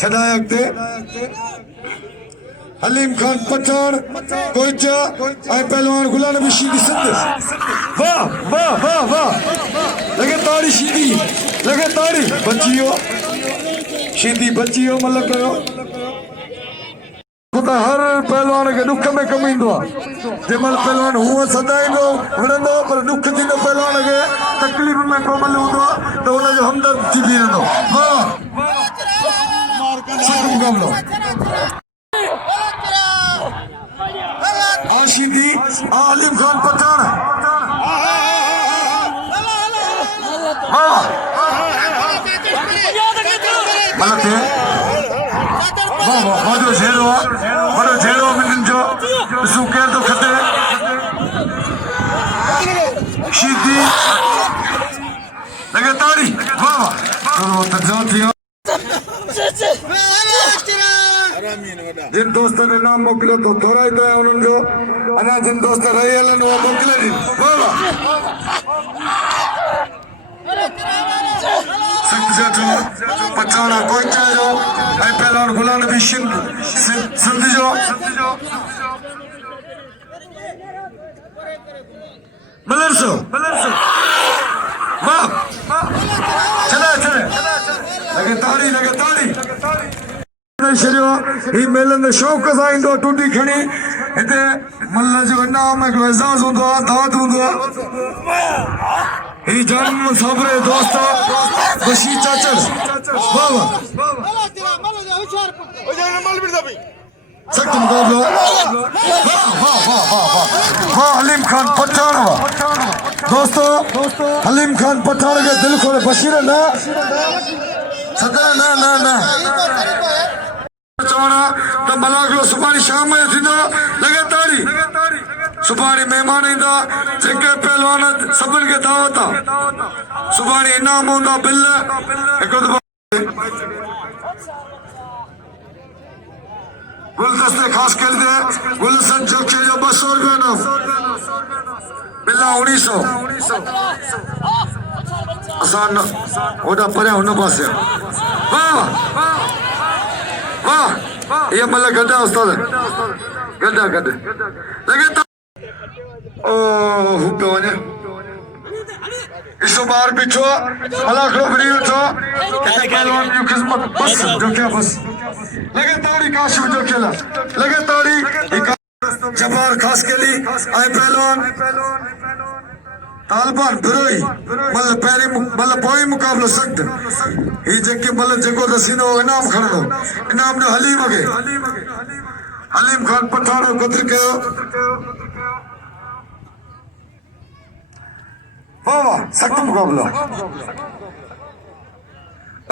छदायकते हलीम खान पठान कोयचा ऐं पहलवान गुलाम नबी शीदी सिंध वाह वाह वाह वाह लगे ताड़ी शीदी लगे ताड़ी बचियो शीदी बचियो मलकड़ो खुदा हर पहलवान के दुख में कमी इंदो जेमल पहलवान हुआ सदाईंदो वणंदो पर दुख थींदो पहलवान के तकलीफ में कोमल हूंदो तो उन जो हमदर्द थी बीहंदो वाह सभु मुक़ाबिलो आशीदी आलिम खान पठान वाह मलके वाह वाह बड़ो झेड़ो मिलन जो ॾिसूं केर थो खटे शीदी लगे ताड़ी वाह वाह थोरो तजा थियो जिन दोस्तों ने नाम मोकिलियो तो थोराई तो उन्हनि जो अञा जिन दोस्त रही हलन उहो मोकिले ॾिन वाह वाह सख्त सेठो पठाना कोयचा जो ऐं पहलवान गुलाम नबी सिंध जो मलरसो वाह चले लगे ताड़ी शरियो ही मेलन दे शौक सां ईंदो टूटी खणी हिते मल्ल जो इनाम हिकिड़ो एज़ाज़ हूंदो आहे दावत हूंदो आहे ही जन्म सबरे दोस्त बशी चाचर वाह वाह सख्त मुकाबलो वाह वाह वाह वाह वाह हलीम खान पठान वाह दोस्तों हलीम खान पठान के दिल खोले बशीर ना सदा ना ना ना चवणा तो मलाखड़ो सुभाणे शाम जो थींदो लगे ताड़ी सुभाणे महिमान ईंदा जेके पहलवान सभिनि खे दावत आहे सुभाणे इनाम हूंदा बिल हिकिड़ो गुलदस्ते ख़ासि करे दे गुलशन जोखे जो 200 रुपया इनाम बिला 1900 असां होॾा परियां हुन पासे वाह वाह ये मतलब गड्ढा उस्ताद गड्ढा लगे ओ हुक्का वने इसो बार बिछो मलाखड़ो फ्री उठो इते पहलवान की खिदमत बस जो क्या बस लगे ताड़ी काशिफ जो खेला लगे ताड़ी जबार खास केली आए पहलवान तालबान बिरोई मतलब पहली मतलब पोई मुकाबलो सख्त ही जेके मतलब जेको दसीनो इनाम खणो इनाम जो हलीम खान पठानो कदर कयो वाह वाह सख्त मुकाबलो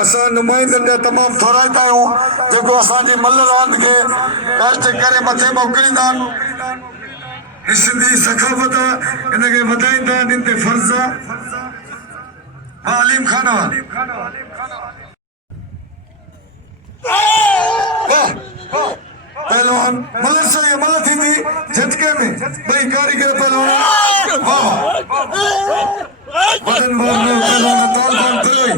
असां नुमाइंदनि जा तमामु थोराईंदा आहियूं जेको असांजी मल्ल रांदि खे कष्ट करे मथे मोकिलींदा आहिनि ही सिंधी सखावत इनके वधाईंदा इन ते फर्ज़ आहे हलीम खान वाह पहलवान मलर से ये मल थी झटके में भाई कारीगर पहलवान वाह वतन भर में पहलवान तालबान फिरोई